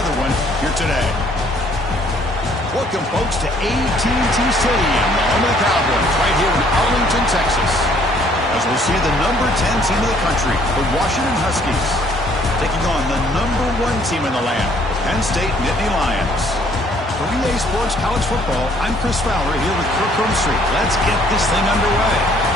another one here today. Welcome, folks, to AT&T Stadium, the home of the Cowboys, right here in Arlington, Texas. As we'll see the number 10 team in the country, the Washington Huskies, taking on the number 1 team in the land, the Penn State Nittany Lions. For EA Sports College Football, I'm Chris Fowler here with Kirk Street. Let's get this thing underway.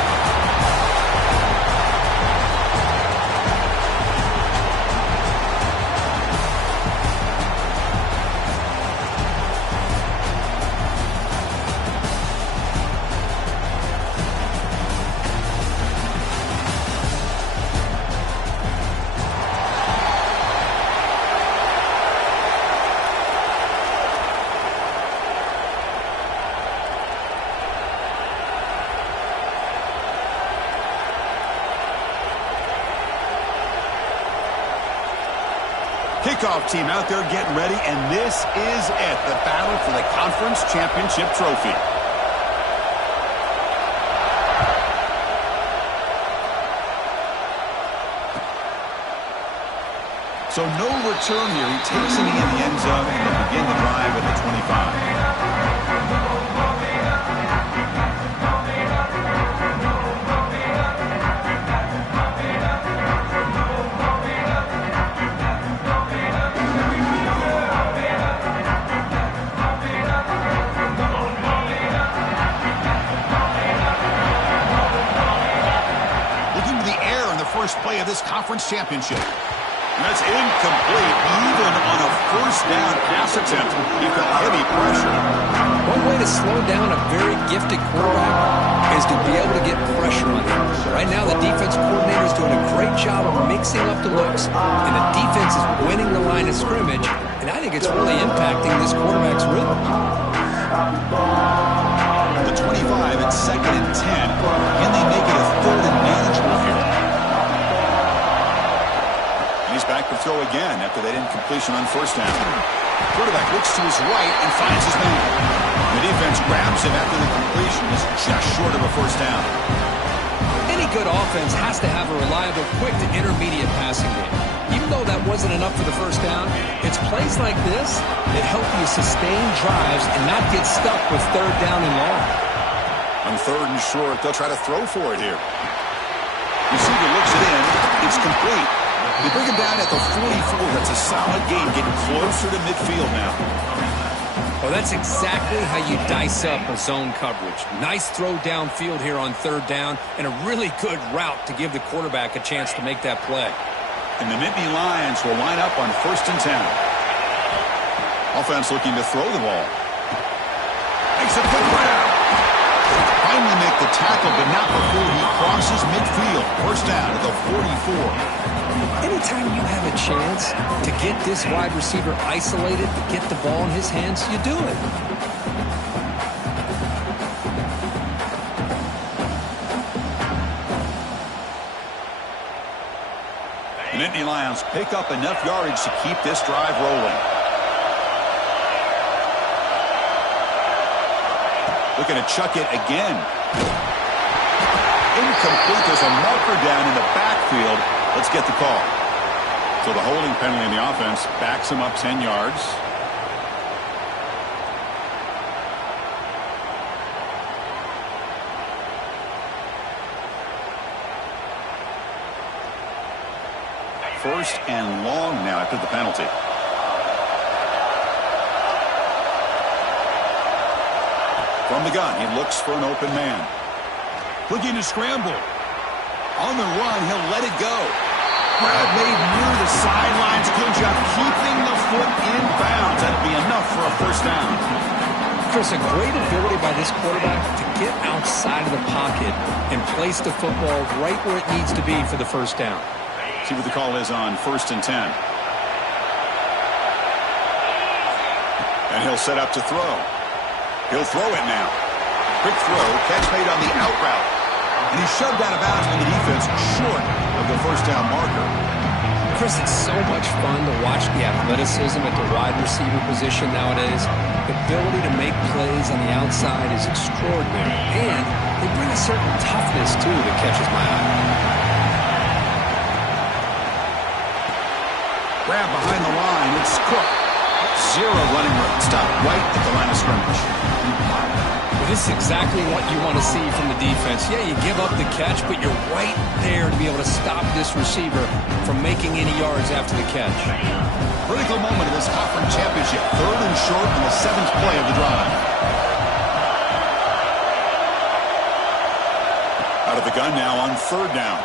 Kickoff team out there getting ready, and this is it, the battle for the conference championship trophy. So no return here. He takes it in the end zone and they begin the drive at the 25. First play of this conference championship. That's incomplete. Even on a first down pass attempt, he felt heavy pressure. One way to slow down a very gifted quarterback is to be able to get pressure on him. Right now, the defense coordinator is doing a great job of mixing up the looks, and the defense is winning the line of scrimmage, and I think it's really impacting this quarterback's rhythm. The 25 at 2nd and 10. Can they make it a 3rd and manageable here? He's back to throw again after that incompletion on first down. Quarterback looks to his right and finds his man. The defense grabs him after the completion is just short of a first down. Any good offense has to have a reliable, quick to intermediate passing game. Even though that wasn't enough for the first down, it's plays like this that help you sustain drives and not get stuck with 3rd down and long. On 3rd and short, they'll try to throw for it here. Receiver looks it in. It's complete. They bring him down at the 44. That's a solid gain, getting closer to midfield now. Well, that's exactly how you dice up a zone coverage. Nice throw downfield here on 3rd down, and a really good route to give the quarterback a chance to make that play. And the Nittany Lions will line up on 1st and 10. Offense looking to throw the ball. Makes a good grab. Finally make the tackle, but not before he crosses midfield. First down at the 44. Anytime you have a chance to get this wide receiver isolated, to get the ball in his hands, you do it. The Nittany Lions pick up enough yardage to keep this drive rolling. Looking to chuck it again. Incomplete. There's a marker down in the backfield. Let's get the call. So the holding penalty in the offense backs him up 10 yards. First and long now after the penalty. From the gun, he looks for an open man. Looking to scramble. On the run, he'll let it go. Grab made near the sidelines. Good job keeping the foot in bounds. That'll be enough for a first down. Chris, a great ability by this quarterback to get outside of the pocket and place the football right where it needs to be for the first down. See what the call is on 1st and 10. And he'll set up to throw. He'll throw it now. Quick throw, catch made on the out route. And he shoved out of bounds when the defense short of the first down marker. Chris, it's so much fun to watch the athleticism at the wide receiver position nowadays. The ability to make plays on the outside is extraordinary. And they bring a certain toughness, too, that catches my eye. Grab behind the line. It's Cook. zero running stop right at the line of scrimmage. Well, this is exactly what you want to see from the defense. Yeah, you give up the catch, but you're right there to be able to stop this receiver from making any yards after the catch. Critical moment of this conference championship. 3rd and short in the 7th play of the drive. Out of the gun now on 3rd down.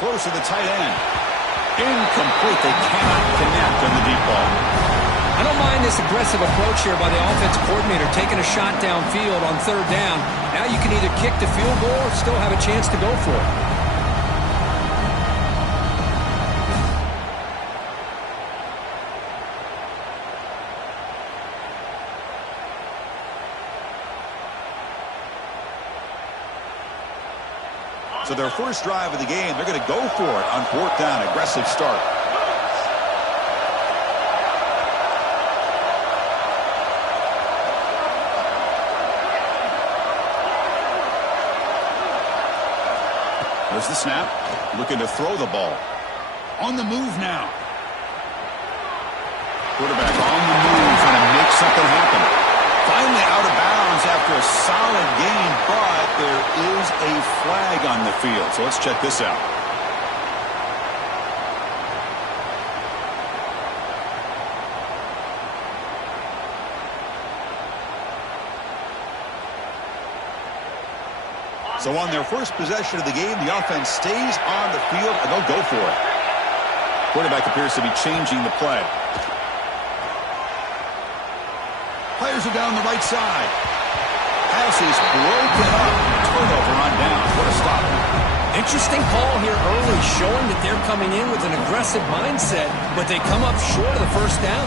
Close to the tight end. Incomplete. They cannot connect on the deep ball. I don't mind this aggressive approach here by the offensive coordinator, taking a shot downfield on 3rd down. Now you can either kick the field goal or still have a chance to go for it. So their first drive of the game, they're going to go for it on 4th down. Aggressive start. There's the snap. Looking to throw the ball. On the move now. Quarterback on the move, trying to make something happen. Finally out of bounds after a solid game, but there is a flag on the field. So let's check this out. So on their first possession of the game, the offense stays on the field, and they'll go for it. Quarterback appears to be changing the play. Players are down the right side. Pass is broken up. Turnover on down. What a stop. Interesting call here early, showing that they're coming in with an aggressive mindset, but they come up short of the first down.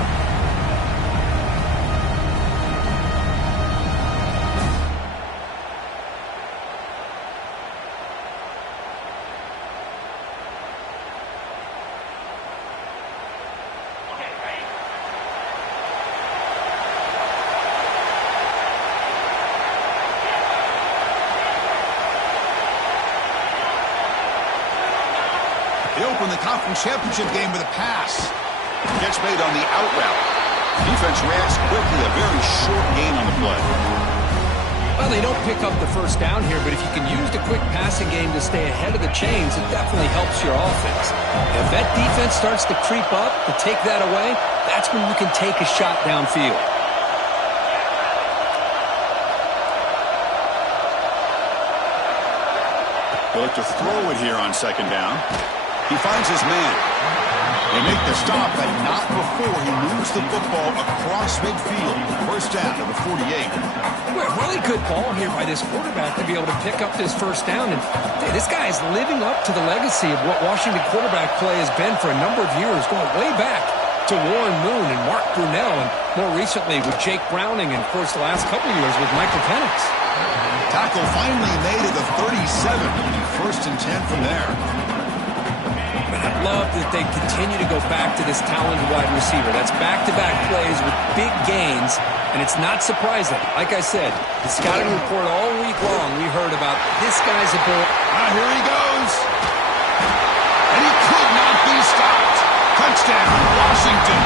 They open the conference championship game with a pass. Catch made on the out route. Defense reacts quickly. A very short gain on the play. Well, they don't pick up the first down here, but if you can use the quick passing game to stay ahead of the chains, it definitely helps your offense. If that defense starts to creep up, to take that away, that's when you can take a shot downfield. They look to throw it here on 2nd down. He finds his man. They make the stop, but not before he moves the football across midfield. First down to the 48. Well, really good ball here by this quarterback to be able to pick up this first down. And hey, this guy is living up to the legacy of what Washington quarterback play has been for a number of years, going way back to Warren Moon and Mark Brunell, and more recently with Jake Browning, and of course the last couple of years with Michael Penix. Tackle finally made at the 37. First and 10 from there. But I love that they continue to go back to this talented wide receiver. That's back-to-back plays with big gains, and it's not surprising. Like I said, the scouting report all week long, we heard about this guy's ability. Here he goes. And he could not be stopped. Touchdown, Washington.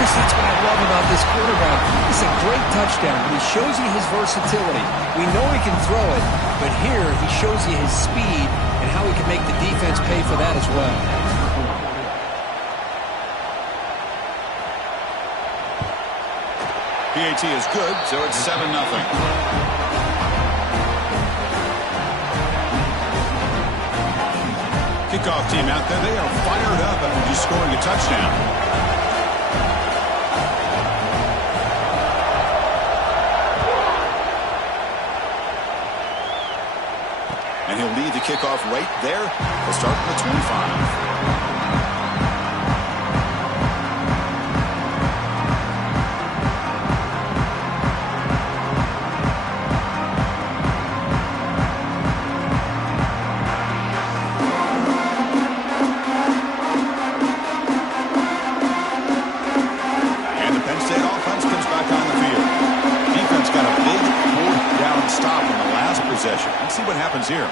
Chris, that's what I love about this quarterback. It's a great touchdown, but he shows you his versatility. We know he can throw it, but here he shows you his speed and how he can make the defense pay for that as well. PAT is good, so it's 7-0. Kickoff team out there, they are fired up after just scoring a touchdown. And he'll lead the kickoff right there. They'll start from the 25. And the Penn State offense comes back on the field. Defense got a big 4th down stop on the last possession. Let's see what happens here.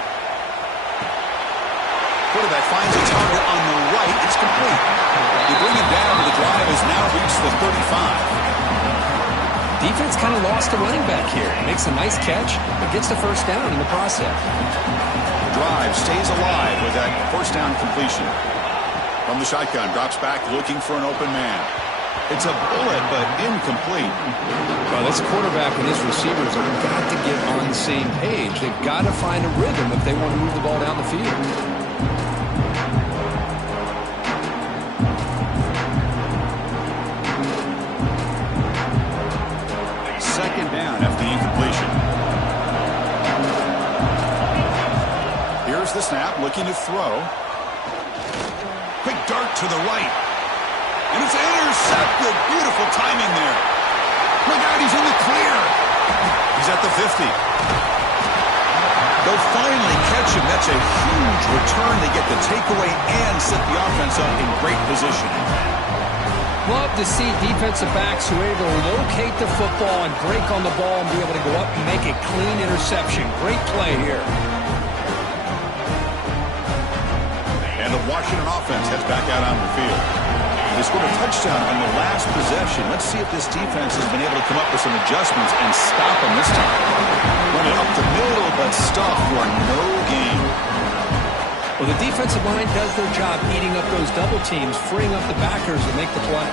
Quarterback finds a target on the right. It's complete. They bring it down, but the drive has now reached the Defense kind of lost a running back here. Makes a nice catch, but gets the first down in the process. Drive stays alive with that first down completion. From the shotgun, drops back looking for an open man. It's a bullet, but incomplete. Well, this quarterback and his receivers have got to get on the same page. They've got to find a rhythm if they want to move the ball down the field. Second down after the incompletion. Here's the snap, looking to throw. Quick dart to the right. And it's intercepted. Beautiful timing there. Look out, he's in the clear. He's at the 50. They'll finally catch him. That's a huge return. They get the takeaway and set the offense up in great position. Love to see defensive backs who are able to locate the football and break on the ball and be able to go up and make a clean interception. Great play here. And the Washington offense heads back out on the field. They scored a touchdown on the last possession. Let's see if this defense has been able to come up with some adjustments and stop them this time. Running up the middle, but stuff for no gain. Well, the defensive line does their job eating up those double teams, freeing up the backers to make the play.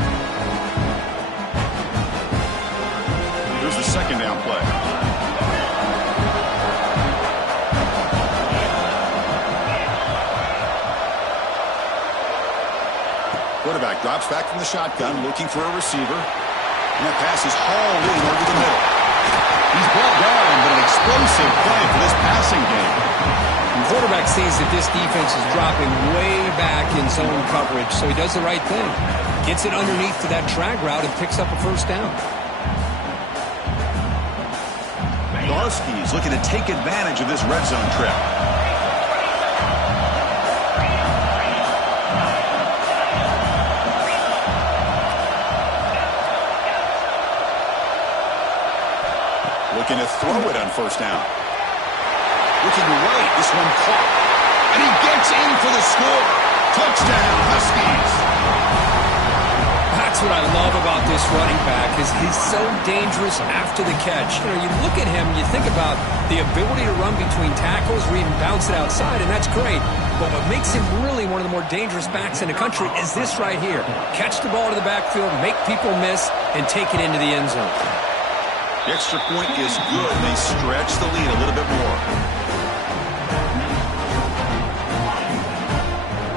Here's the second down play. Quarterback drops back from the shotgun, looking for a receiver. And that pass is hauled in over the middle. He's brought down, but an explosive play for this passing game. The quarterback sees that this defense is dropping way back in zone coverage, so he does the right thing. Gets it underneath to that drag route and picks up a first down. The Huskies looking to take advantage of this red zone trip. Looking to throw it on first down. Looking right, this one caught. And he gets in for the score. Touchdown, Huskies. That's what I love about this running back is he's so dangerous after the catch. You know, you look at him, you think about the ability to run between tackles or even bounce it outside, and that's great. But what makes him really one of the more dangerous backs in the country is this right here. Catch the ball to the backfield, make people miss, and take it into the end zone. The extra point is good. They stretch the lead a little bit more.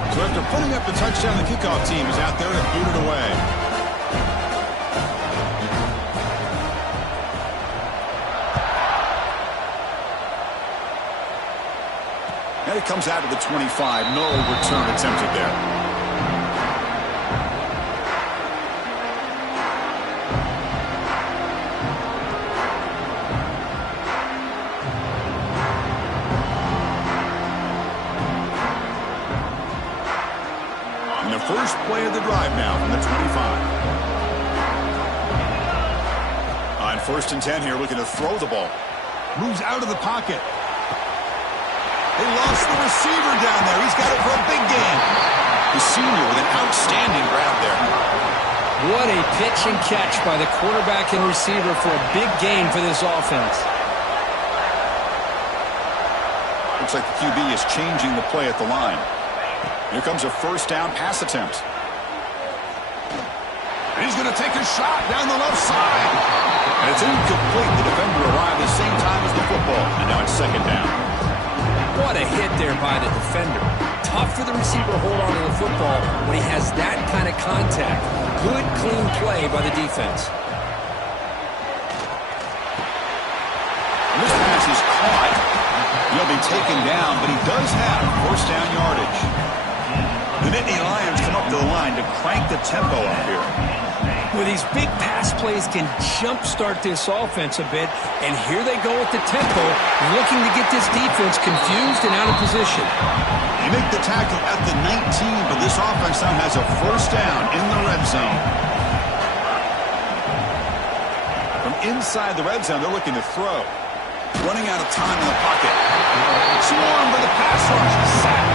So after putting up the touchdown, the kickoff team is out there to boot it away. And it comes out of the 25. No return attempted there. First play of the drive now from the 25. On first and 10 here, looking to throw the ball. Moves out of the pocket. They lost the receiver down there. He's got it for a big gain. The senior with an outstanding grab there. What a pitch and catch by the quarterback and receiver for a big gain for this offense. Looks like the QB is changing the play at the line. Here comes a first down pass attempt. And he's going to take a shot down the left side. And it's incomplete. The defender arrived at the same time as the football. And now it's second down. What a hit there by the defender. Tough for the receiver to hold on to the football when he has that kind of contact. Good, clean play by the defense. And this pass is caught. He'll be taken down, but he does have first down yardage. The Nittany Lions come up to the line to crank the tempo up here. Well, these big pass plays can jumpstart this offense a bit, and here they go with the tempo, looking to get this defense confused and out of position. They make the tackle at the 19, but this offense now has a first down in the red zone. From inside the red zone, they're looking to throw. Running out of time in the pocket. Swarmed by the pass rush. Sack.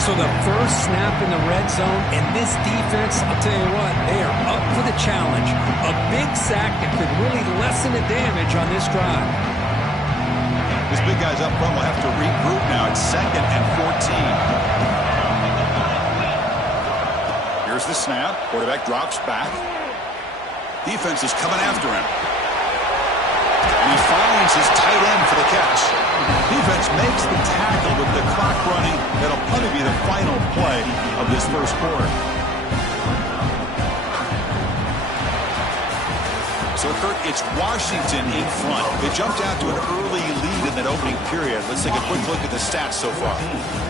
So the first snap in the red zone, and this defense, I'll tell you what, they are up for the challenge. A big sack that could really lessen the damage on this drive. This big guy's up front will have to regroup now. It's 2nd and 14. Here's the snap. Quarterback drops back. Defense is coming after him. And he finds his tight end for the catch. Defense makes the tackle with the clock running. That'll probably be the final play of this first quarter. So, Kurt, it's Washington in front. They jumped out to an early lead in that opening period. Let's take a quick look at the stats so far.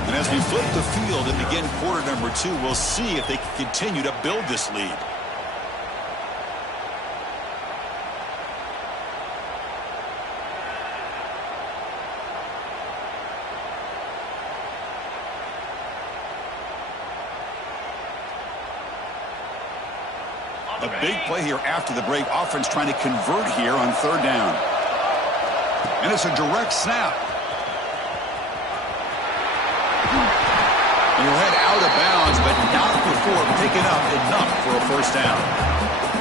And as we flip the field and begin quarter number 2, we'll see if they can continue to build this lead. A big play here after the break. Offense trying to convert here on 3rd down. And it's a direct snap. And he'll head out of bounds, but not before picking up enough for a first down.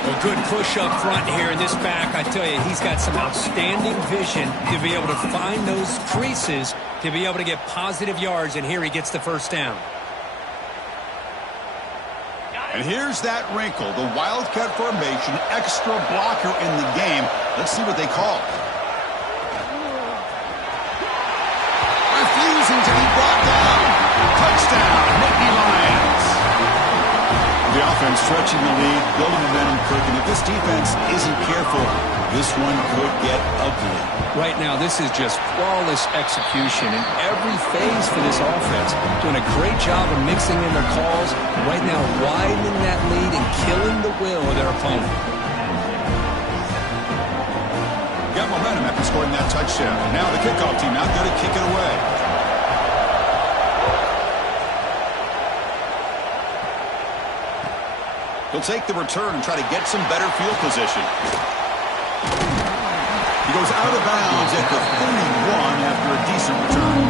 Well, good push up front here in this back. I tell you, he's got some outstanding vision to be able to find those creases, to be able to get positive yards, and here he gets the first down. And here's that wrinkle, the Wildcat formation, extra blocker in the game. Let's see what they call. Refusing to be brought down. Touchdown, Nittany Lions. The offense stretching the lead, building momentum, Kirk. And if this defense isn't careful, this one could get ugly. Right now, this is just flawless execution in every phase for this offense. Doing a great job of mixing in their calls. Right now, widening that lead and killing the will of their opponent. Got momentum after scoring that touchdown. And now the kickoff team out there to kick it away. He'll take the return and try to get some better field position. He goes out of bounds at the 31 after a decent return.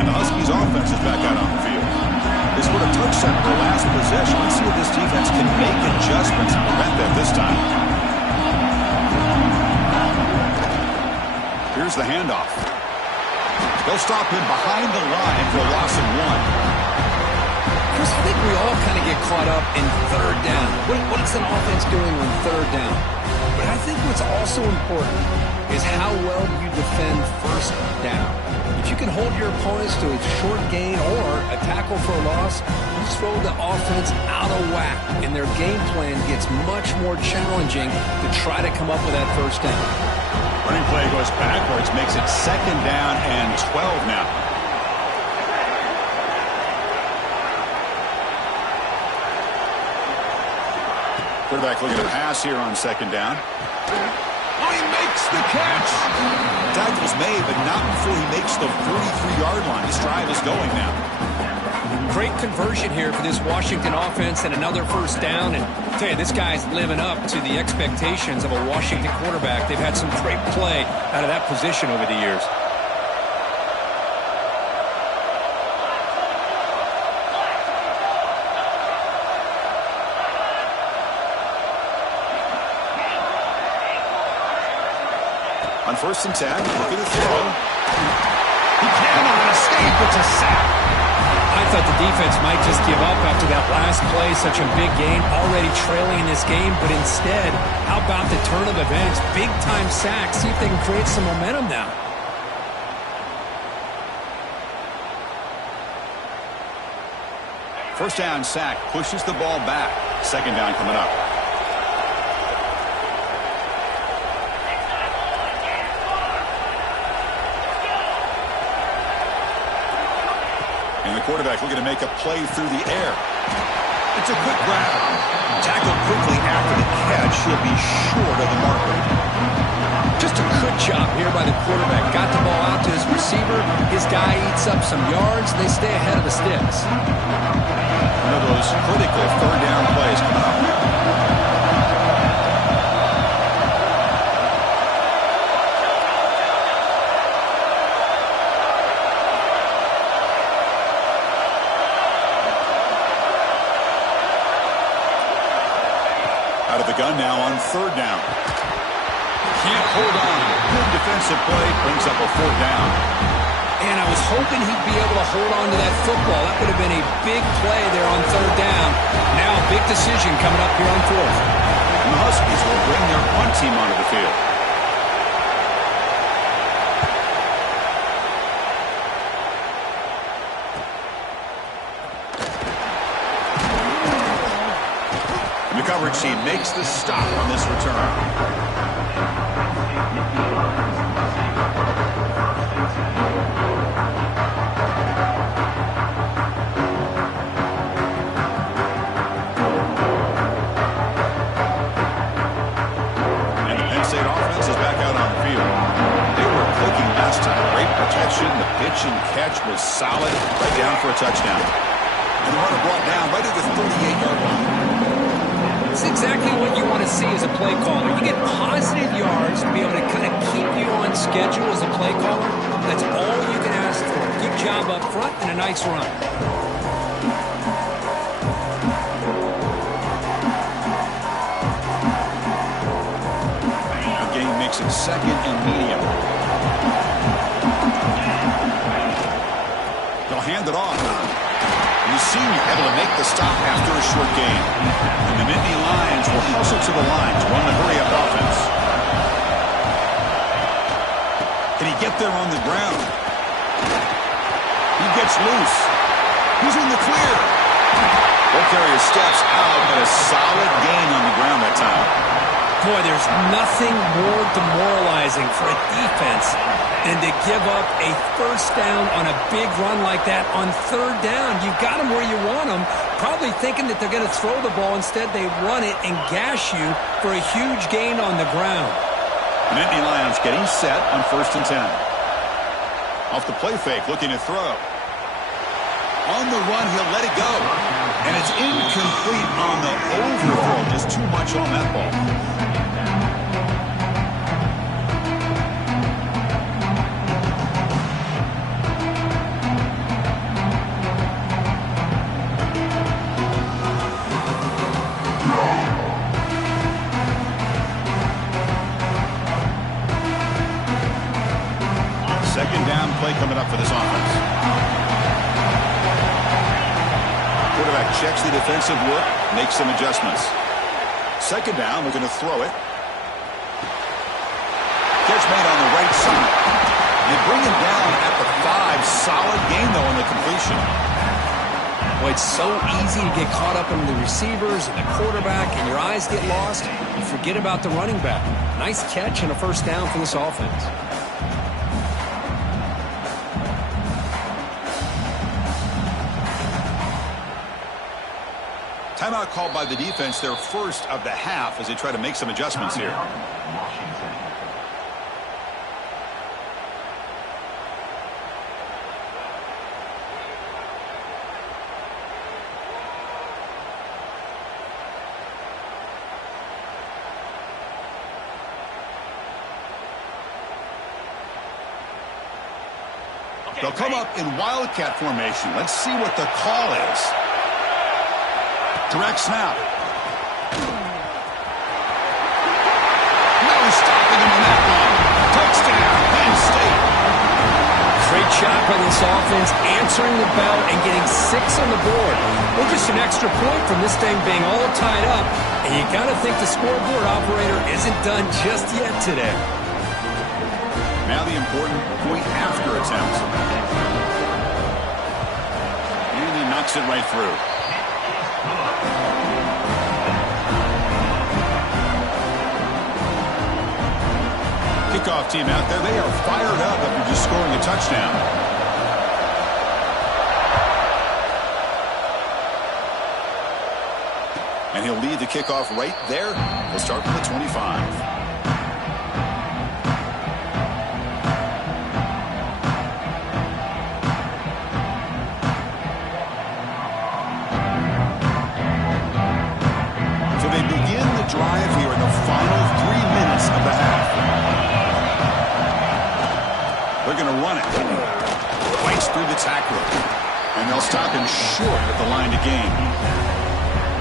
And the Huskies offense is back out on the field. They scored a touchdown in their last possession. Let's see if this defense can make adjustments and prevent that this time. Here's the handoff. They'll stop him behind the line for a loss of 1. Chris, I think we all kind of get caught up in 3rd down. What's an offense doing on 3rd down? But I think what's also important is how well you defend 1st down. If you can hold your opponents to a short gain or a tackle for a loss, you throw the offense out of whack, and their game plan gets much more challenging to try to come up with that 1st down. Running play goes backwards, makes it 2nd down and 12 now. Quarterback looking to pass here on 2nd down. Oh, he makes the catch. Tackle's made, but not before he makes the 43-yard line. This drive is going now. Great conversion here for this Washington offense and another 1st down. And I'll tell you, this guy's living up to the expectations of a Washington quarterback. They've had some great play out of that position over the years. On 1st and 10, look at the throw. He cannot escape. It's a sack. I thought the defense might just give up after that last play, such a big gain, already trailing in this game. But instead, how about the turn of events? Big-time sack. See if they can create some momentum now. First down sack, pushes the ball back. 2nd down coming up. And the quarterback looking to make a play through the air. It's a quick grab. Tackled quickly after the catch. He'll be short of the marker. Just a good job here by the quarterback. Got the ball out to his receiver. His guy eats up some yards. They stay ahead of the sticks. One of those critical third down plays coming up. Out of the gun now on third down. Can't hold on. Good defensive play. Brings up a fourth down. And I was hoping he'd be able to hold on to that football. That would have been a big play there on third down. Now a big decision coming up here on fourth. And the Huskies will bring their punt team onto the field. And the coverage team makes the stop on this return. The pitch and catch was solid, right down for a touchdown. And the runner brought down right at the 38-yard line. It's exactly what you want to see as a play caller. You get positive yards to be able to kind of keep you on schedule as a play caller. That's all you can ask for. Good job up front and a nice run. The game makes it second and medium. They'll hand it off. And the senior able to make the stop after a short gain. And the Nittany Lions will hustle to the line to run the hurry-up offense. Can he get there on the ground? He gets loose. He's in the clear. Ball carrier steps out, but a solid gain on the ground that time. Boy, there's nothing more demoralizing for a defense than to give up a first down on a big run like that on third down. You've got them where you want them, probably thinking that they're going to throw the ball. Instead, they run it and gash you for a huge gain on the ground. The Nittany Lions getting set on 1st and 10. Off the play fake, looking to throw. On the run, he'll let it go. And it's incomplete on the overthrow. Just too much on that ball. Second down play coming up for this offense. Quarterback checks the defensive look, makes some adjustments. Second down, looking to throw it. Catch made on the right side. They bring him down at the 5. Solid gain, though, on the completion. Boy, it's so easy to get caught up in the receivers and the quarterback, and your eyes get lost. You forget about the running back. Nice catch and a first down for this offense. Timeout called by the defense, their first of the half, as they try to make some adjustments here. They'll come up in Wildcat formation. Let's see what the call is. Direct snap. No stopping him on that one. Touchdown, Penn State. Great job by this offense, answering the bell and getting 6 on the board. Well, just an extra point from this thing being all tied up. And you got to think the scoreboard operator isn't done just yet today. Now the important point after attempt. And he knocks it right through. Kickoff team out there, they are fired up after just scoring a touchdown. And he'll lead the kickoff right there. He'll start from the 25. They're going to run it. Fights through the tackler. And they'll stop him short at the line to gain.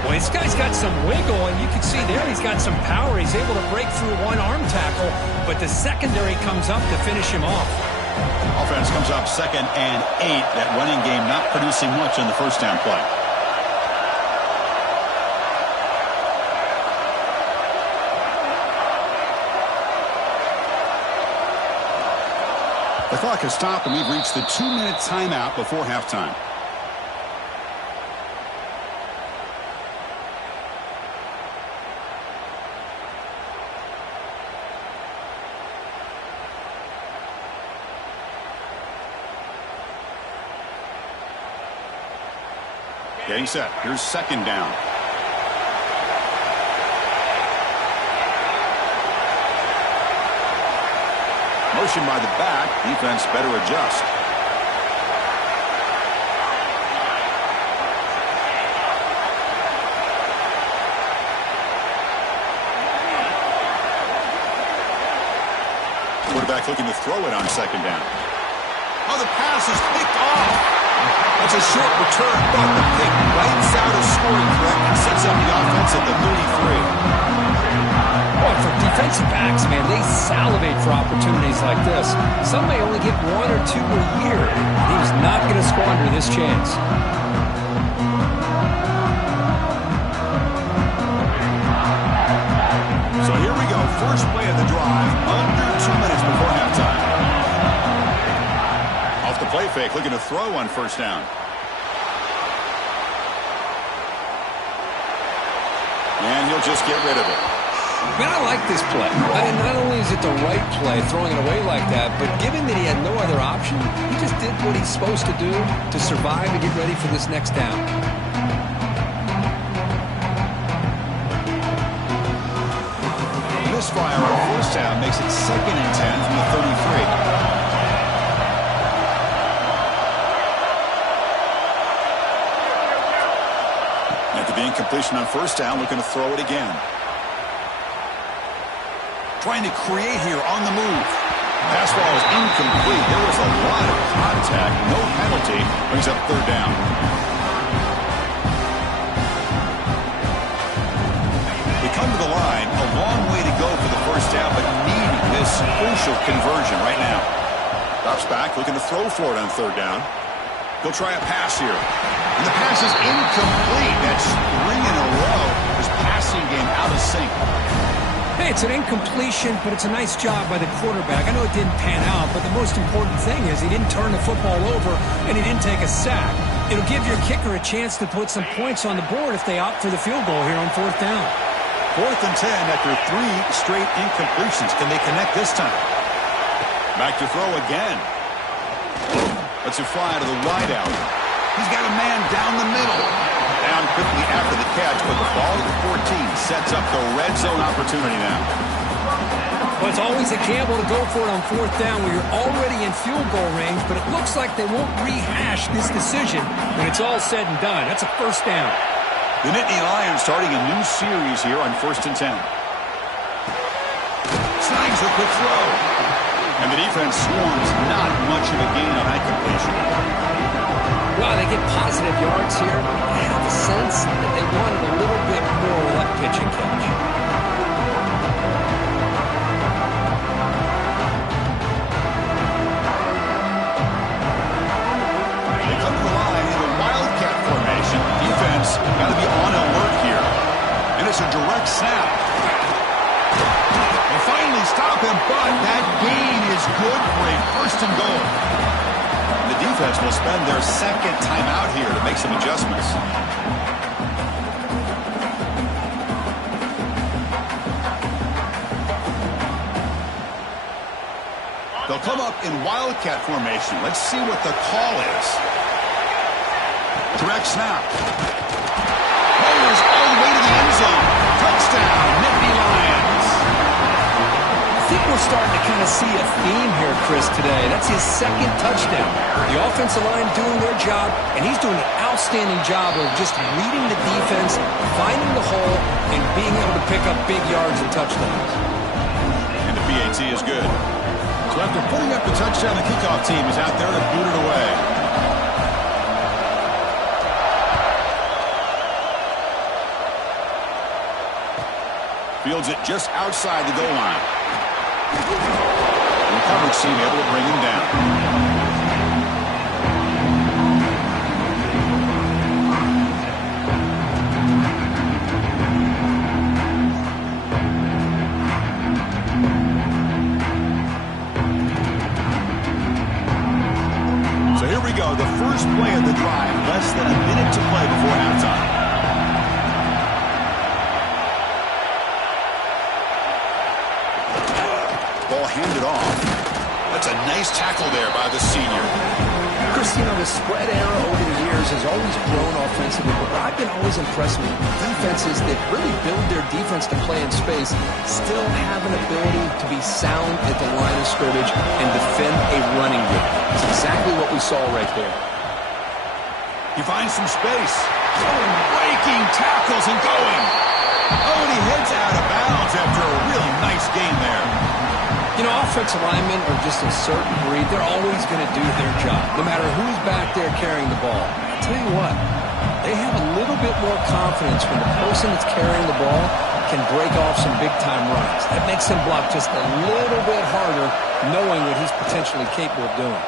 Well, this guy's got some wiggle, and you can see there he's got some power. He's able to break through one arm tackle, but the secondary comes up to finish him off. Offense comes up 2nd and 8. That running game not producing much on the first down play. The clock has stopped, and we've reached the 2-minute timeout before halftime. Getting set. Here's 2nd down. Motion by the back. Defense better adjust. Quarterback looking to throw it on 2nd down. Oh, the pass is picked off. That's a short return, but the pick wipes out a scoring threat and sets up the offense at the 33. Boy, for defensive backs, man, they salivate for opportunities like this. Some may only get 1 or 2 a year. He's not going to squander this chance. So here we go. First play of the drive, under 2 minutes before halftime. Off the play fake, looking to throw on 1st down. And he'll just get rid of it. Man, I like this play. Not only is it the right play, throwing it away like that, but given that he had no other option, he just did what he's supposed to do to survive and get ready for this next down. Misfire on 1st down makes it 2nd and 10 from the 33. After the incompletion on 1st down, looking to throw it again. Trying to create here on the move. Pass ball is incomplete. There was a lot of contact. No penalty. Brings up 3rd down. They come to the line. A long way to go for the 1st down, but needing this crucial conversion right now. Drops back, looking to throw for it on 3rd down. He'll try a pass here. And the pass is incomplete. That's 3 in a row. His passing game out of sync. Hey, it's an incompletion, but it's a nice job by the quarterback. I know it didn't pan out, but the most important thing is he didn't turn the football over and he didn't take a sack. It'll give your kicker a chance to put some points on the board if they opt for the field goal here on 4th down. 4th and 10 after 3 straight incompletions. Can they connect this time? Back to throw again. Lets it fly to the wideout. He's got a man down the middle. Down quickly after the catch, but the ball at the 14 sets up the red zone opportunity now. Well, it's always a gamble to go for it on 4th down where you're already in field goal range, but it looks like they won't rehash this decision when it's all said and done. That's a 1st down. The Nittany Lions starting a new series here on 1st and 10. Snags the quick throw. And the defense swarms not much of a gain on that completion. Wow, they get positive yards here. I have a sense that they wanted a little bit more of that pitch and catch. They come to the line in a wildcat formation. Defense got to be on alert here. And it's a direct snap. They finally stop him, but that gain is good for a 1st and goal. The defense will spend their 2nd timeout here to make some adjustments. They'll come up in wildcat formation. Let's see what the call is. Direct snap. Rolls all the way to the end zone. Touchdown, Nittany Lions. I think we're starting to kind of see a theme here, Chris, today. That's his 2nd touchdown. The offensive line doing their job, and he's doing an outstanding job of just reading the defense, finding the hole, and being able to pick up big yards and touchdowns. And the PAT is good. So So after putting up the touchdown, the kickoff team is out there to boot it away. Fields it just outside the goal line. The coverage team able to bring him down. So here we go, the first play of the drive, less than a minute to play before halftime. Handed off. That's a nice tackle there by the senior. Chris, you know, the spread era over the years has always grown offensively, but I've been always impressed with defenses that really build their defense to play in space, still have an ability to be sound at the line of scrimmage and defend a running game. It's exactly what we saw right there. He finds some space. Breaking tackles and going. Oh, and he heads out of bounds after a really nice game there. You know, offensive linemen are just a certain breed. They're always going to do their job, no matter who's back there carrying the ball. I'll tell you what, they have a little bit more confidence when the person that's carrying the ball can break off some big-time runs. That makes him block just a little bit harder, knowing what he's potentially capable of doing.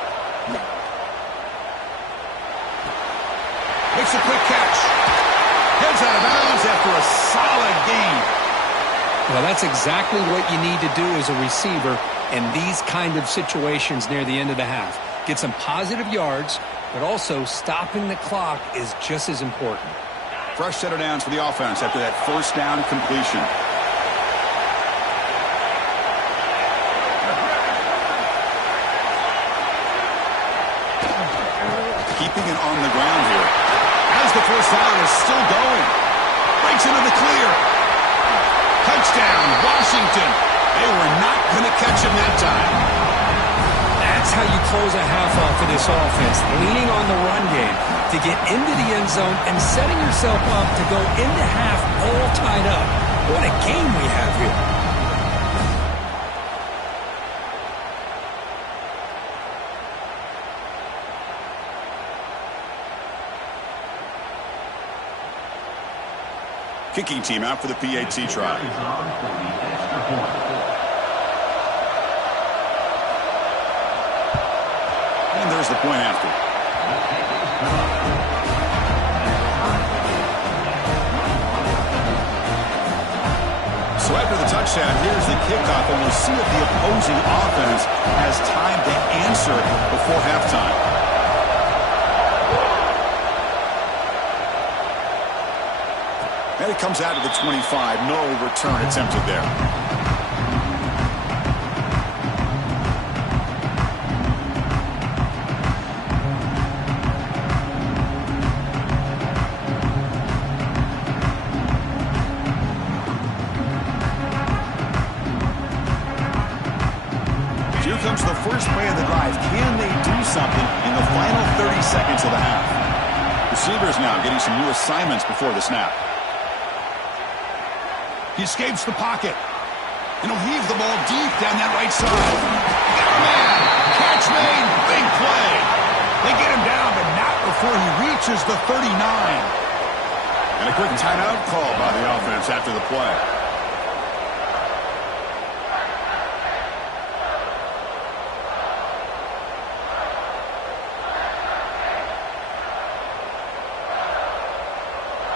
Makes a quick catch. Heads out of bounds after a solid game. Well, that's exactly what you need to do as a receiver in these kind of situations near the end of the half. Get some positive yards, but also stopping the clock is just as important. Fresh set of downs for the offense after that first down completion. Keeping it on the ground here. As the first down is still going. Breaks into the clear. Touchdown, Washington. They were not going to catch him that time. That's how you close a half off of this offense, leaning on the run game to get into the end zone and setting yourself up to go into half all tied up. What a game we have here. Kicking team out for the PAT try. And there's the point after. So after the touchdown, here's the kickoff, and we'll see if the opposing offense has time to answer before halftime. And it comes out to the 25. No return attempted there. Here comes the first play of the drive. Can they do something in the final 30 seconds of the half? Receivers now getting some new assignments before the snap. He escapes the pocket. And he'll heave the ball deep down that right side. Got a man. Catch made. Big play. They get him down, but not before he reaches the 39. And a quick timeout call by the offense after the play.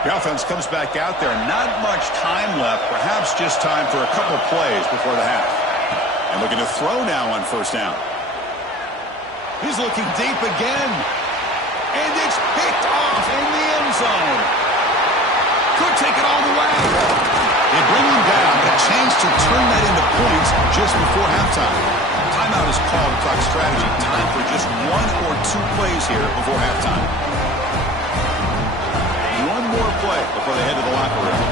The offense comes back out there. Not much time left. Perhaps just time for a couple plays before the half. And looking to throw now on first down. He's looking deep again. And it's picked off in the end zone. Could take it all the way. They bring him down. A chance to turn that into points just before halftime. Timeout is called to talk strategy. Time for just one or two plays here before halftime. One more play before they head to the locker room.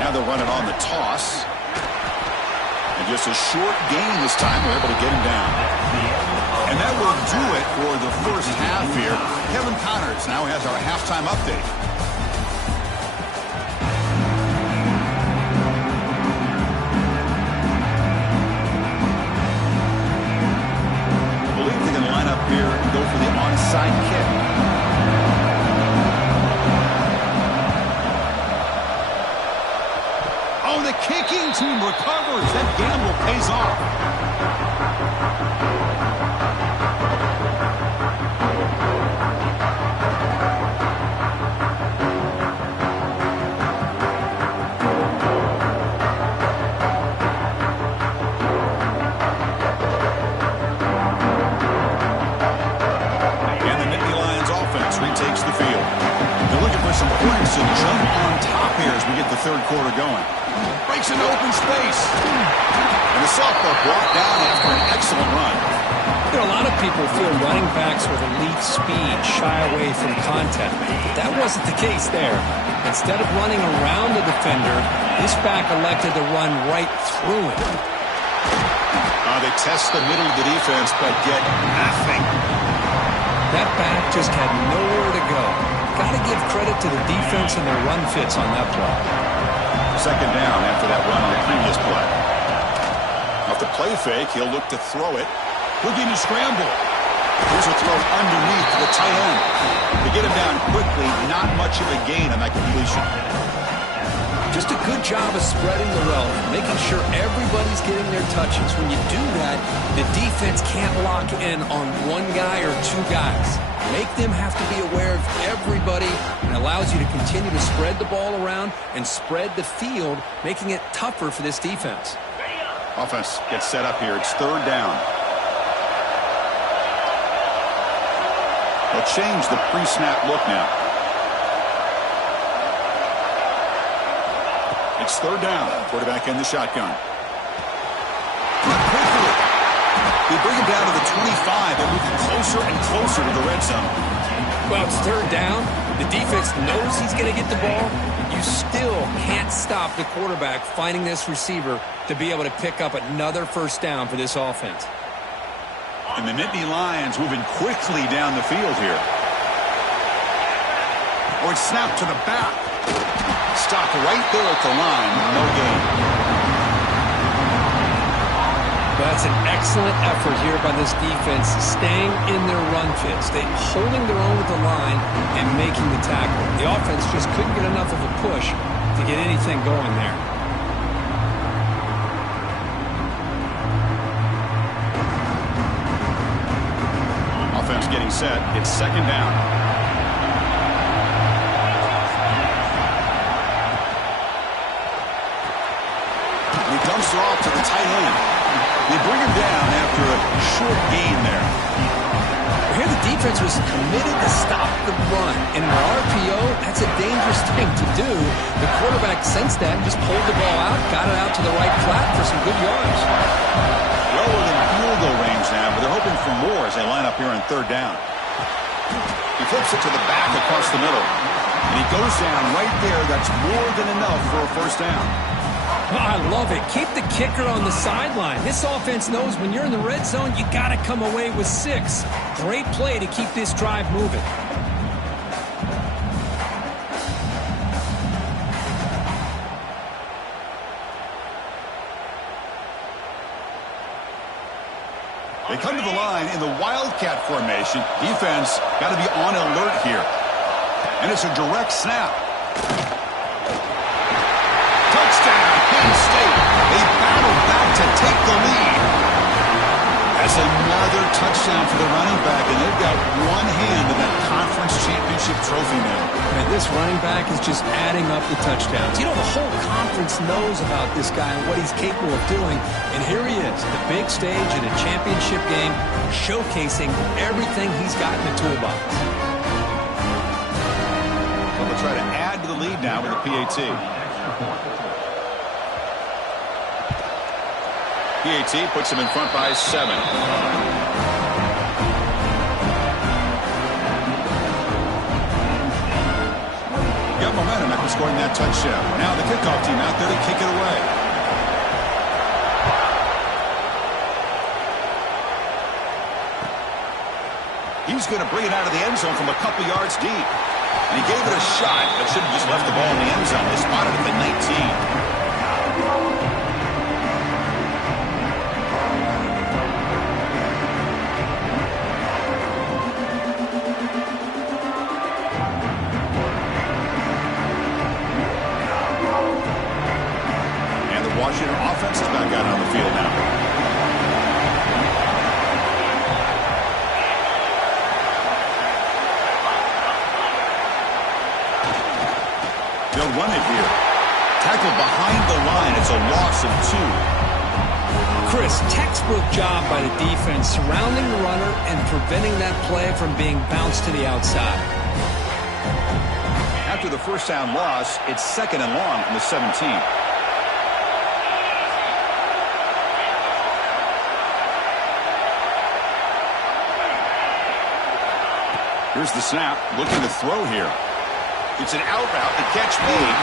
Now they'll run it on the toss. And just a short gain this time. They're able to get him down. And that will do it for the first half here. Kevin Connors now has our halftime update. onside kick. Oh, the kicking team recovers. That gamble pays off. Retakes the field. They're looking for some points to jump on top here as we get the third quarter going. Breaks into open space. And the softball brought down after an excellent run. You know, a lot of people feel running backs with elite speed shy away from contact. But that wasn't the case there. Instead of running around the defender, this back elected to run right through him. They test the middle of the defense, but get nothing. That back just had nowhere to go. Got to give credit to the defense and their run fits on that play. Second down after that run on the previous play. Off the play fake, he'll look to throw it. Looking to scramble. Here's a throw underneath to the tight end. To get him down quickly, not much of a gain on that completion. Just a good job of spreading the wealth, making sure everybody's getting their touches. When you do that, the defense can't lock in on one guy or two guys. Make them have to be aware of everybody, and allows you to continue to spread the ball around and spread the field, making it tougher for this defense. Offense gets set up here. It's third down. They'll change the pre-snap look now. It's third down. Quarterback in the shotgun. Quickly. They bring him down to the 25. They're moving closer and closer to the red zone. Well, it's third down. The defense knows he's going to get the ball. You still can't stop the quarterback finding this receiver to be able to pick up another first down for this offense. And the Nittany Lions moving quickly down the field here. Or it's snapped to the back. Stopped right there at the line. No gain. That's an excellent effort here by this defense, staying in their run fits. They holding their own with the line and making the tackle. The offense just couldn't get enough of a push to get anything going there. Offense getting set. It's second down. Dumps her off to the tight end. They bring him down after a short gain there. Here the defense was committed to stop the run. In an RPO, that's a dangerous thing to do. The quarterback sensed that and just pulled the ball out, got it out to the right flat for some good yards. Well within field goal range now, but they're hoping for more as they line up here on third down. He flips it to the back across the middle. And he goes down right there. That's more than enough for a first down. I love it. Keep the kicker on the sideline. This offense knows when you're in the red zone, you got to come away with 6. Great play to keep this drive moving. They come to the line in the Wildcat formation. Defense got to be on alert here. And it's a direct snap. Touchdown, Penn State. They battle back to take the lead. That's another touchdown for the running back, and they've got one hand in that conference championship trophy now. And this running back is just adding up the touchdowns. You know, the whole conference knows about this guy and what he's capable of doing. And here he is, the big stage in a championship game, showcasing everything he's got in the toolbox. Well, they'll try to add to the lead now with the PAT. PAT puts them in front by 7. Got momentum after scoring that touchdown. Now the kickoff team out there to kick it away. He's going to bring it out of the end zone from a couple yards deep. And he gave it a shot, but should have just left the ball in the end zone. They spotted it at the 19. Washington offense is back out on the field now. They'll run it here. Tackle behind the line. It's a loss of 2. Chris, textbook job by the defense surrounding the runner and preventing that play from being bounced to the outside. After the first down loss, it's 2nd and long from the 17. Here's the snap. Looking to throw here. It's an out route. The catch made.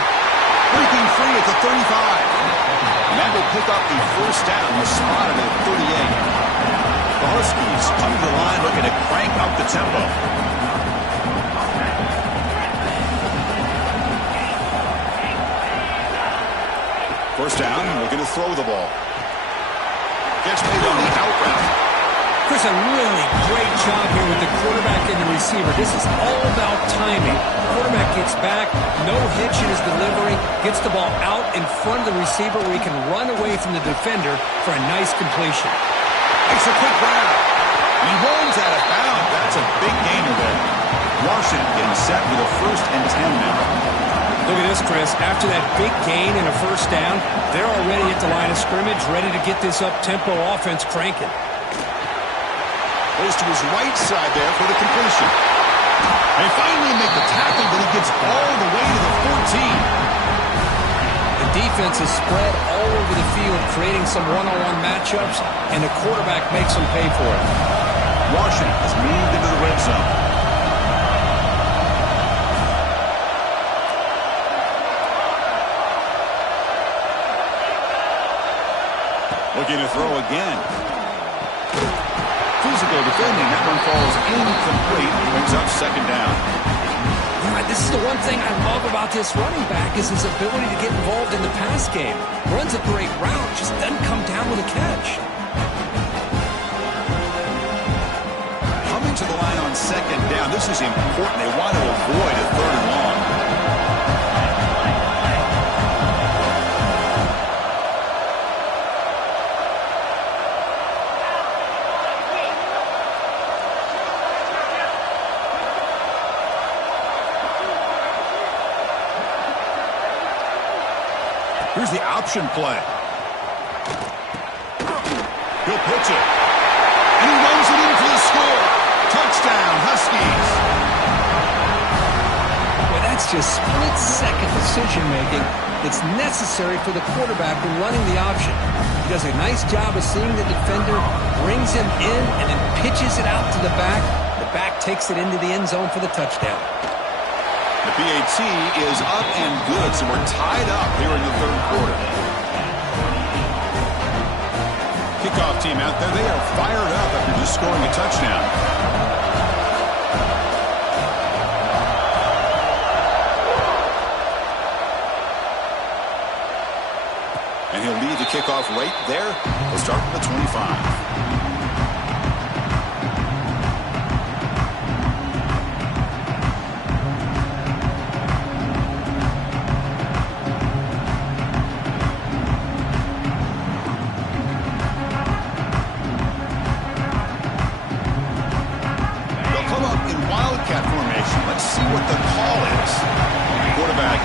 Breaking free at the 35. And that will pick up the first down. Was spotted at 38. The Huskies come to the line looking to crank up the tempo. First down, looking to throw the ball. Catch made on the out route. Chris, a really great job here with the quarterback and the receiver. This is all about timing. Quarterback gets back, no hitch in his delivery, gets the ball out in front of the receiver where he can run away from the defender for a nice completion. Makes a quick grab. He rolls out of bounds. That's a big gainer there. Washington getting set with a 1st and 10 now. Look at this, Chris. After that big gain and a first down, they're already at the line of scrimmage, ready to get this up-tempo offense cranking. Goes to his right side there for the completion. They finally make the tackle, but he gets all the way to the 14. The defense is spread all over the field, creating some one-on-one matchups, and the quarterback makes them pay for it. Washington has moved into the red zone. Looking to throw again. Physical defending. That one falls incomplete. Brings up 2nd down. Yeah, this is the one thing I love about this running back is his ability to get involved in the pass game. Runs a great route, just doesn't come down with a catch. Coming to the line on 2nd down. This is important. They want to avoid a 3rd and long. Here's the option play. He'll pitch it. And he runs it in for the score. Touchdown, Huskies. Well, that's just split-second decision-making that's necessary for the quarterback when running the option. He does a nice job of seeing the defender, brings him in, and then pitches it out to the back. The back takes it into the end zone for the touchdown. The PAT is up and good, so we're tied up here in the 3rd quarter. Kickoff team out there, they are fired up after just scoring a touchdown. And he'll lead the kickoff right there. We'll start from the 25.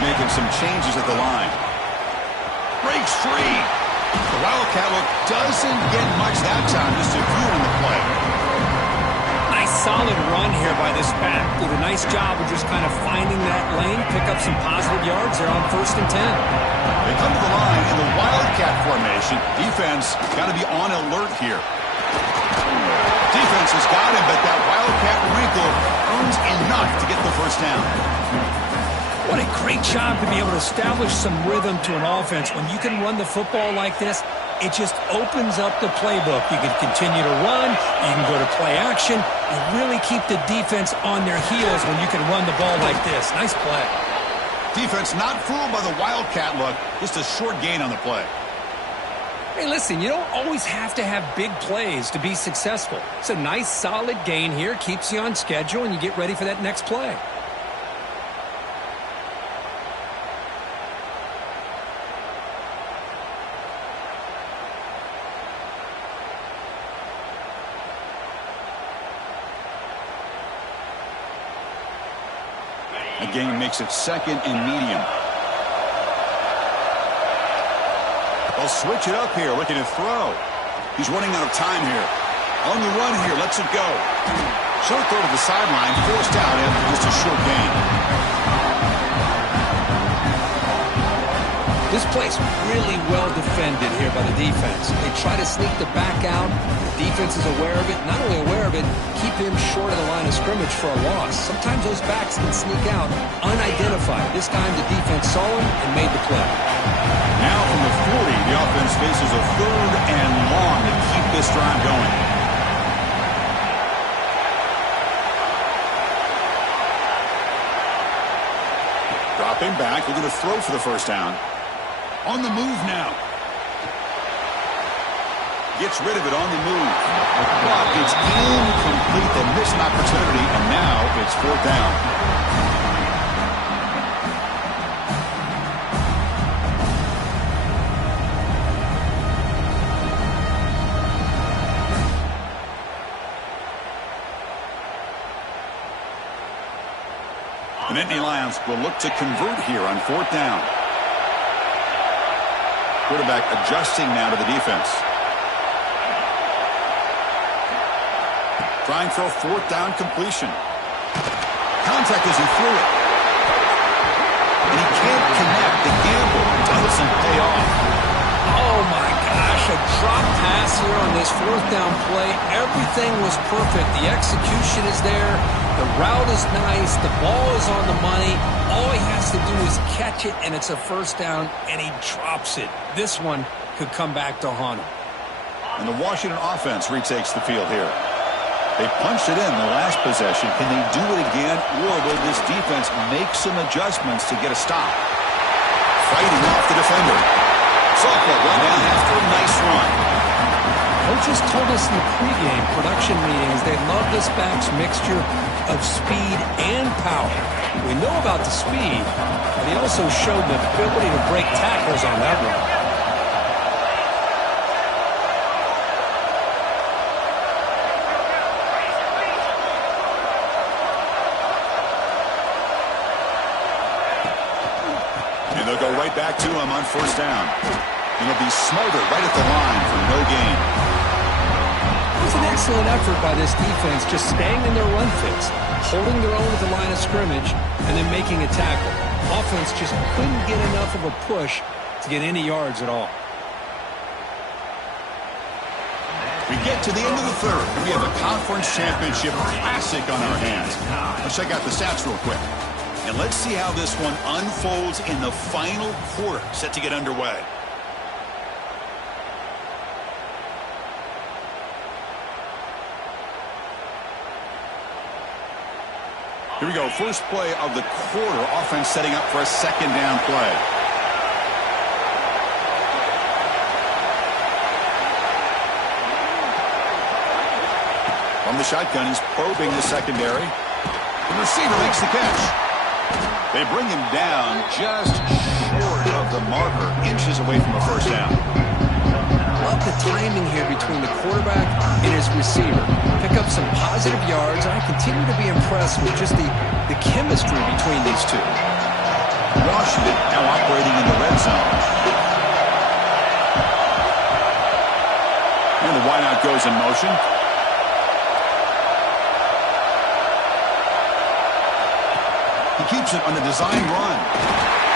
Making some changes at the line. Breaks free. The Wildcat look doesn't get much that time, just a few in the play. Nice solid run here by this back. Did a nice job of just kind of finding that lane, pick up some positive yards there on 1st and 10. They come to the line in the Wildcat formation. Defense got to be on alert here. Defense has got him, but that Wildcat wrinkle earns enough to get the first down. What a great job to be able to establish some rhythm to an offense. When you can run the football like this, it just opens up the playbook. You can continue to run. You can go to play action. You really keep the defense on their heels when you can run the ball like this. Nice play. Defense not fooled by the Wildcat look. Just a short gain on the play. Hey, listen, you don't always have to have big plays to be successful. It's a nice, solid gain here. Keeps you on schedule, and you get ready for that next play. gain makes it 2nd and medium. They'll switch it up here, looking to throw. He's running out of time here. On the run here, lets it go. Short throw to the sideline, forced out after just a short gain. This play's really well defended here by the defense. They try to sneak the back out. The defense is aware of it. Not only aware of it, keep him short of the line of scrimmage for a loss. Sometimes those backs can sneak out unidentified. This time the defense saw him and made the play. Now from the 40, the offense faces a 3rd and long to keep this drive going. Dropping back, looking to throw for the first down. On the move now. Gets rid of it on the move. But it's incomplete. They miss an opportunity, and now it's 4th down. The Nittany Lions will look to convert here on 4th down. Quarterback adjusting now to the defense. Trying for a 4th down completion. Contact as he threw it. And he can't connect. The gamble doesn't pay off. Oh my gosh, a drop pass here on this 4th down play. Everything was perfect. The execution is there. The route is nice. The ball is on the money. All he has to do is catch it, and it's a 1st down, and he drops it. This one could come back to haunt him. And the Washington offense retakes the field here. They punched it in the last possession. Can they do it again, or will this defense make some adjustments to get a stop? Fighting off the defender. Softball run down after a nice run. Coaches told us in the pregame production meetings they love this back's mixture of speed and power. We know about the speed, but he also showed the ability to break tackles on that run. And they'll go right back to him on 1st down. And he'll be smothered right at the line for no gain. It was an excellent effort by this defense, just staying in their run fits, holding their own at the line of scrimmage, and then making a tackle. Offense just couldn't get enough of a push to get any yards at all. We get to the end of the 3rd, and we have a conference championship classic on our hands. Let's check out the stats real quick. And let's see how this one unfolds in the final quarter, set to get underway. Here we go, first play of the quarter. Offense setting up for a 2nd down play. From the shotgun, he's probing the secondary. The receiver makes the catch. They bring him down just short of the marker, inches away from a 1st down. Love the timing here between the quarterback and his receiver. Pick up some positive yards. I continue to be impressed with just the chemistry between these two. Washington now operating in the red zone. And the wideout goes in motion. He keeps it on the design run.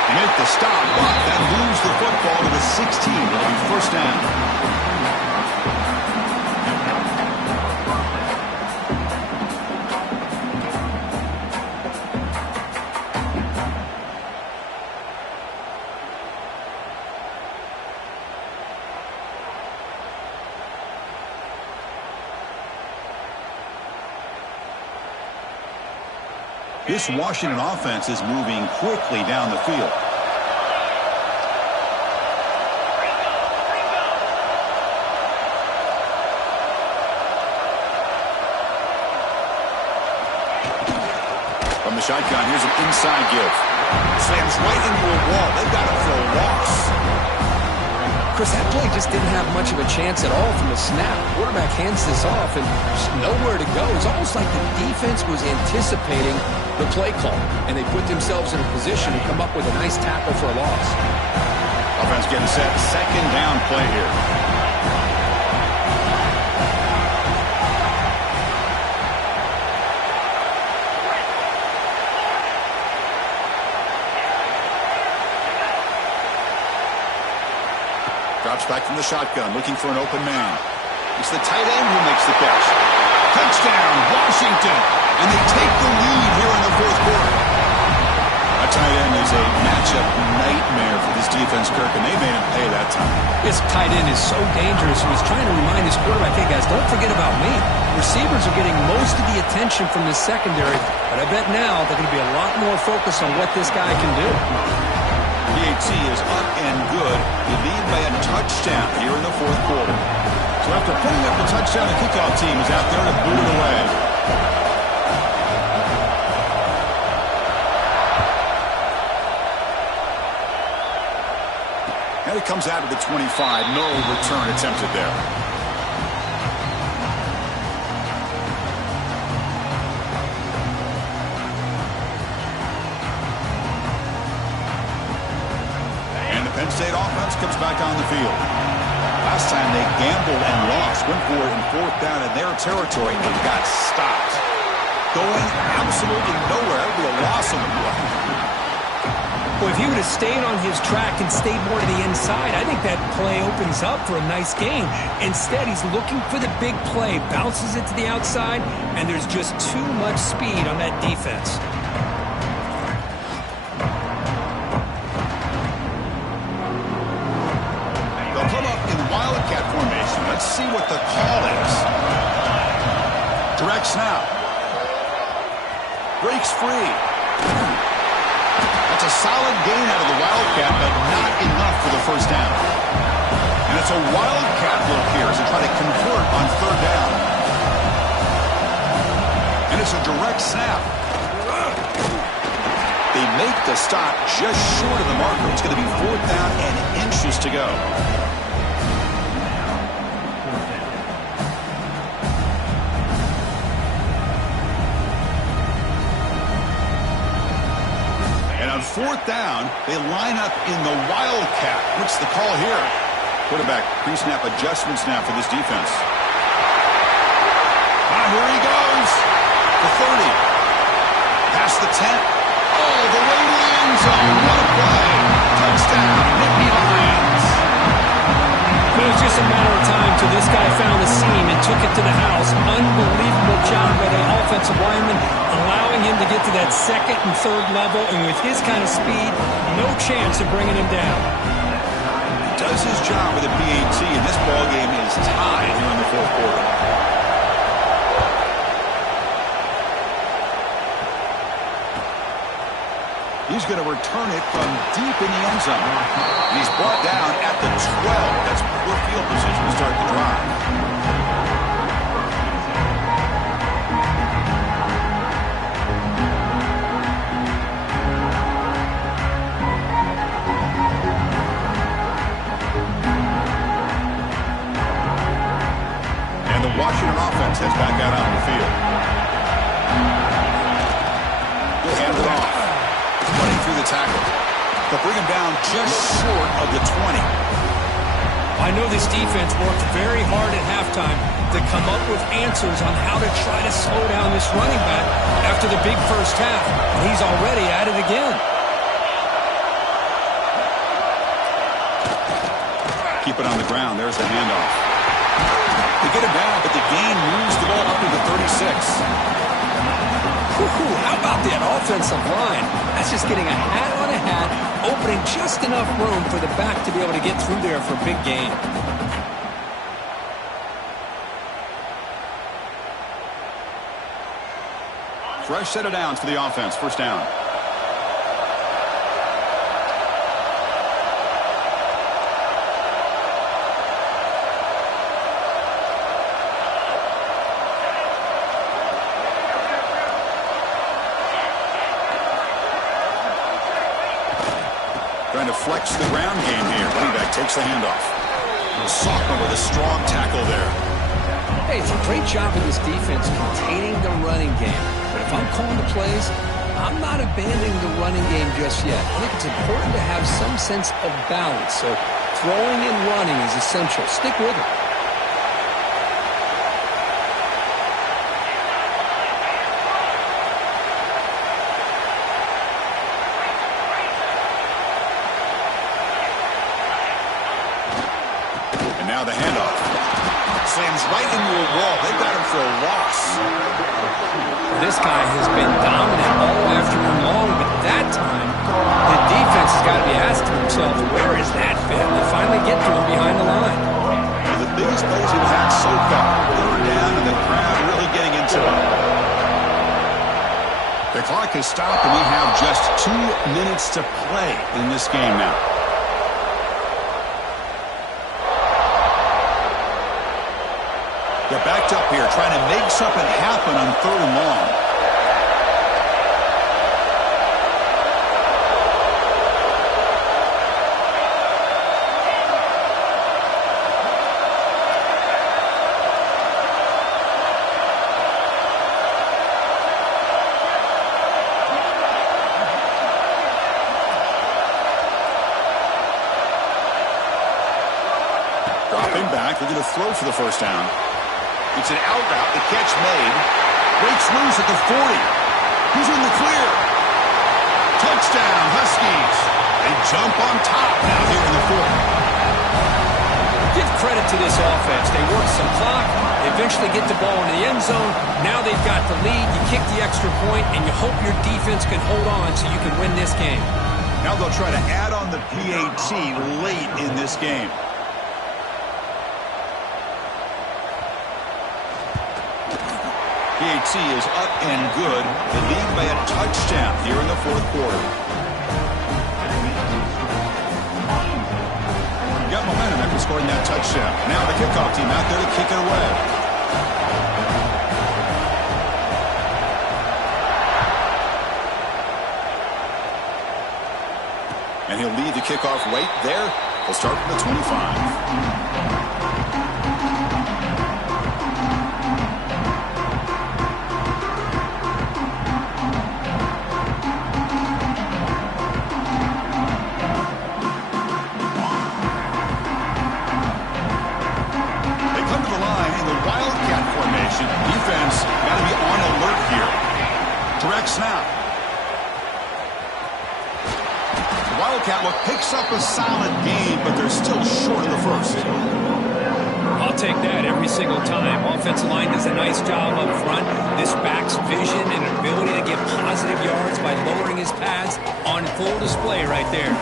Make the stop, but that moves the football to the 16. It'll be 1st down. This Washington offense is moving quickly down the field. From the shotgun, here's an inside give. Slams right into a wall. They've got to throw walks. Chris, that play just didn't have much of a chance at all from the snap. Quarterback hands this off and just nowhere to go. It's almost like the defense was anticipating the play call, and they put themselves in a position to come up with a nice tackle for a loss. Offense getting set. Second down play here. Drops back from the shotgun, looking for an open man. It's the tight end who makes the catch. Touchdown, Washington! And they take the lead here in the fourth quarter. A tight end is a matchup nightmare for this defense, Kirk, and they made him pay that time. This tight end is so dangerous. He's trying to remind his quarterback, hey, guys, don't forget about me. Receivers are getting most of the attention from this secondary, but I bet now they're going to be a lot more focused on what this guy can do. PAT is up and good. You lead by a touchdown here in the fourth quarter. So after putting up the touchdown, the kickoff team is out there to boot it away. And it comes out of the 25. No return attempted there. Penn State offense comes back on the field. Last time they gambled and lost. Went for it in fourth down in their territory and got stopped. Going absolutely nowhere. That would be a loss on the play. Well, if he would have stayed on his track and stayed more to the inside, I think that play opens up for a nice game. Instead, he's looking for the big play, bounces it to the outside, and there's just too much speed on that defense. Let's see what the call is. Direct snap. Breaks free. That's a solid gain out of the Wildcat, but not enough for the first down. And it's a Wildcat look here as they try to convert on third down. And it's a direct snap. They make the stop just short of the marker. It's going to be fourth down and inches to go. Fourth down, they line up in the Wildcat. What's the call here? Quarterback pre-snap adjustment snap for this defense. Here he goes. The 30. Past the 10. All the way to the end zone. What a play. Touchdown, Nittany Lions. It was just a matter of time till this guy found the seam and took it to the house. Unbelievable job by the offensive lineman, allowing him to get to that second and third level, and with his kind of speed, no chance of bringing him down. He does his job with a PAT, and this ball game is tied here in the fourth quarter. He's going to return it from deep in the end zone. And he's brought down at the 12. That's poor field position to start the drive. And the Washington offense heads back out on the field. He'll hand it off. Running through the tackle. They'll bring him down just short of the 20. I know this defense worked very hard at halftime to come up with answers on how to try to slow down this running back after the big first half. And he's already at it again. Keep it on the ground. There's the handoff. They get him down, but the gain moves the ball up to the 36. How about that offensive line? That's just getting a hat on a hat, opening just enough room for the back to be able to get through there for a big gain. Fresh set of downs for the offense. First down. Trying to flex the ground game here. Running back takes the handoff. Sockman with a strong tackle there. Hey, it's a great job of this defense containing the running game. But if I'm calling the plays, I'm not abandoning the running game just yet. I think it's important to have some sense of balance. So throwing and running is essential. Stick with it. And now the handoff. Slams right into a wall. They've got him for a loss. This guy has been dominant all afternoon long, but that time, the defense has got to be asking themselves, where is that fit? And they finally get to him behind the line. Well, the biggest plays we've had so far. Third down, and the crowd really getting into it. The clock has stopped, and we have just 2 minutes to play in this game now. They're backed up here, trying to make something happen on 3rd and long. Dropping back, they're going to throw for the first down. It's an out route, the catch made. Breaks loose at the 40. Who's in the clear? Touchdown, Huskies. They jump on top now here in the 4th. Give credit to this offense. They work some clock. They eventually get the ball into the end zone. Now they've got the lead. You kick the extra point, and you hope your defense can hold on so you can win this game. Now they'll try to add on the PAT late in this game. PAT is up and good. They lead by a touchdown here in the 4th quarter. Got momentum after scoring that touchdown. Now the kickoff team out there to kick it away. And he'll lead the kickoff right there. He'll start from the 25. Defense got to be on alert here. Direct snap. The Wildcat look picks up a solid game, but they're still short of the first. I'll take that every single time. Offensive line does a nice job up front. This back's vision and ability to get positive yards by lowering his pads on full display right there.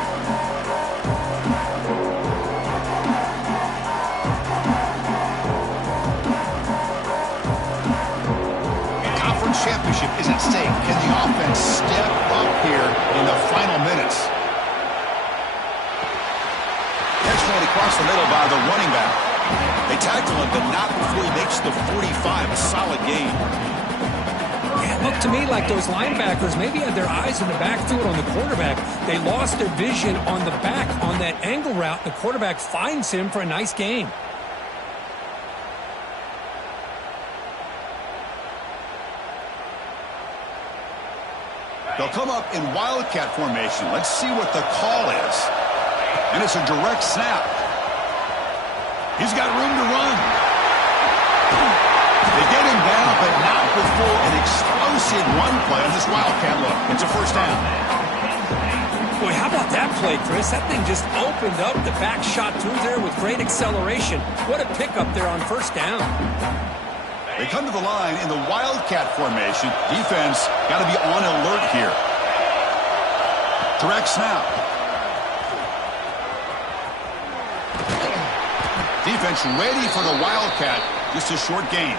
Championship is at stake. Can the offense step up here in the final minutes? Catch made across the middle by the running back. They tackle him, but not before he makes the 45. A solid gain. Yeah, it looked to me like those linebackers maybe had their eyes in the backfield on the quarterback. They lost their vision on the back on that angle route. The quarterback finds him for a nice gain. They'll come up in Wildcat formation. Let's see what the call is. And it's a direct snap. He's got room to run. They get him down, but not before an explosive run play on this Wildcat look. It's a first down. Boy, how about that play, Chris? That thing just opened up. The back shot through there with great acceleration. What a pickup there on first down. They come to the line in the Wildcat formation. Defense got to be on alert here. Direct snap. Defense ready for the Wildcat. Just a short gain.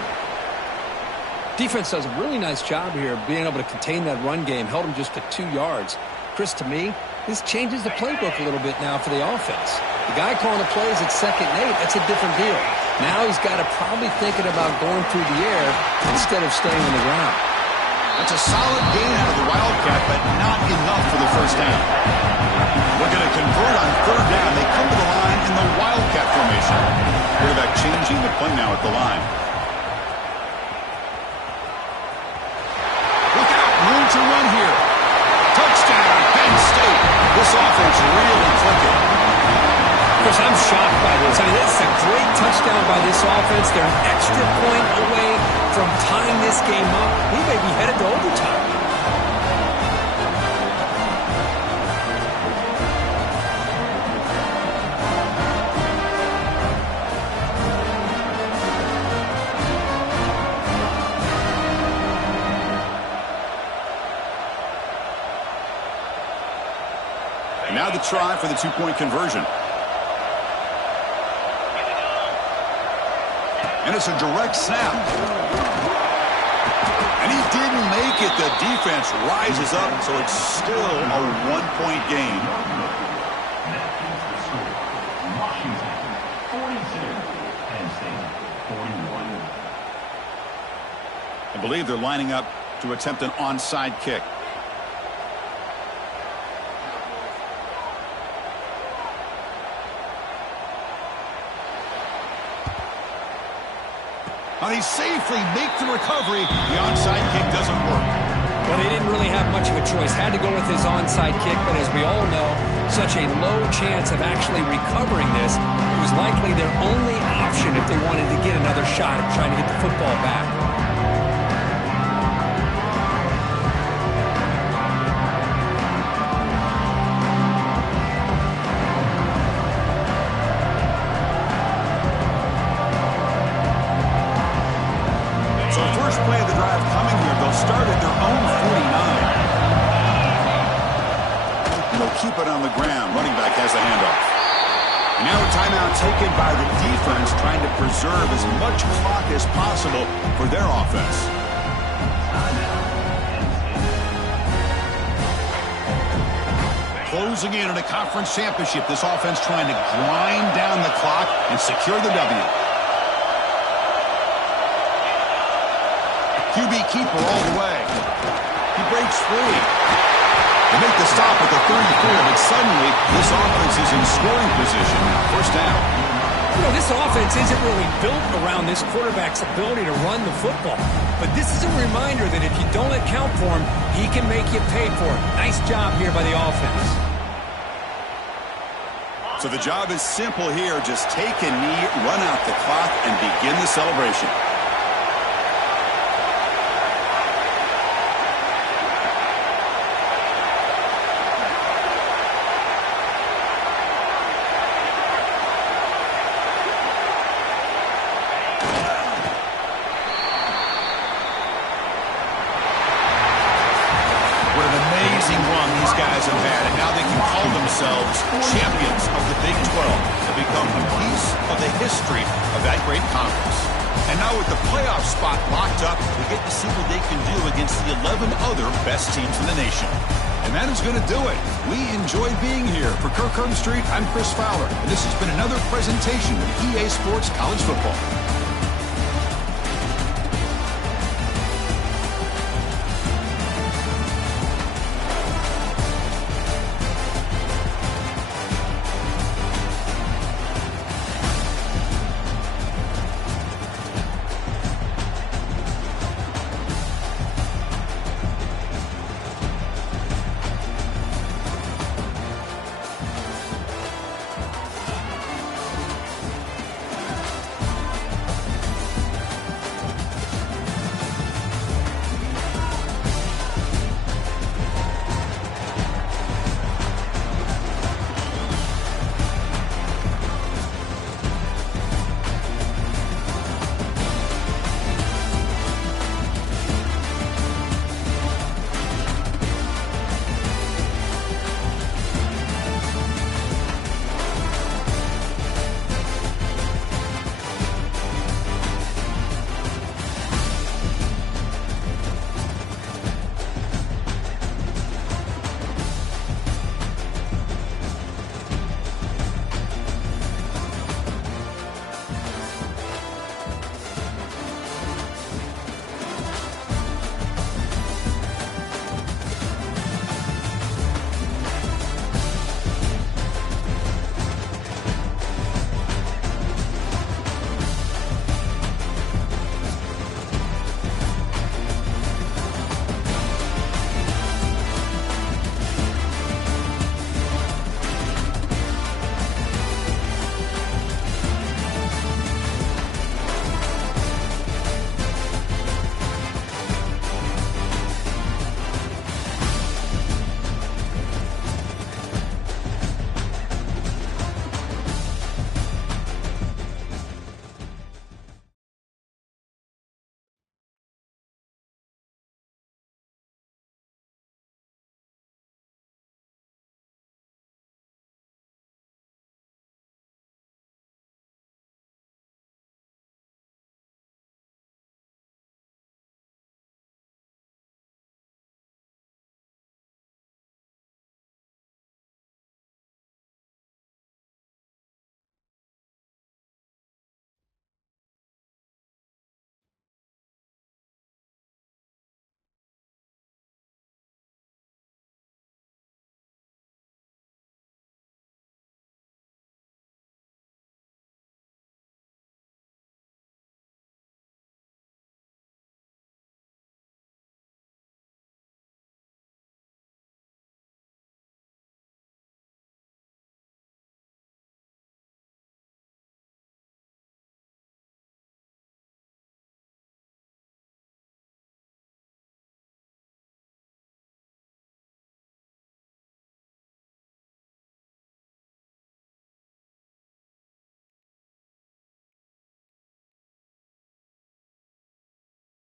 Defense does a really nice job here of being able to contain that run game. Held him just to 2 yards. Chris, to me, this changes the playbook a little bit now for the offense. The guy calling the plays at 2nd and 8, that's a different deal. Now he's got to probably thinking about going through the air instead of staying on the ground. That's a solid gain out of the Wildcat, but not enough for the first down. We're going to convert on 3rd down. They come to the line in the Wildcat formation. quarterback changing the play now at the line. Look out, room to run here. Touchdown, Penn State. This offense really clicking. Of course, I'm shocked by this. I mean, this is a great touchdown by this offense. They're an extra point away from tying this game up. We may be headed to overtime. Now the try for the two-point conversion. And it's a direct snap. And he didn't make it. The defense rises up, so it's still a one-point game. I believe they're lining up to attempt an onside kick. They safely make the recovery. The onside kick doesn't work. Well, they didn't really have much of a choice. Had to go with his onside kick, but as we all know, such a low chance of actually recovering this. It was likely their only option if they wanted to get another shot at trying to get the football back. Play of the drive coming here. They'll start at their own 49. And they'll keep it on the ground. Running back has the handoff. And now a timeout taken by the defense, trying to preserve as much clock as possible for their offense. Closing in on a conference championship, this offense trying to grind down the clock and secure the W. QB keeper all the way. He breaks free. They make the stop at the 34, but suddenly this offense is in scoring position. First down. You know, this offense isn't really built around this quarterback's ability to run the football. But this is a reminder that if you don't account for him, he can make you pay for it. Nice job here by the offense. So the job is simple here. Just take a knee, run out the clock, and begin the celebration. Champions of the Big 12 have become a piece of the history of that great conference. And now with the playoff spot locked up, we get to see what they can do against the 11 other best teams in the nation. And that is going to do it. We enjoyed being here. For Kirk Street, I'm Chris Fowler, and this has been another presentation of EA Sports College Football.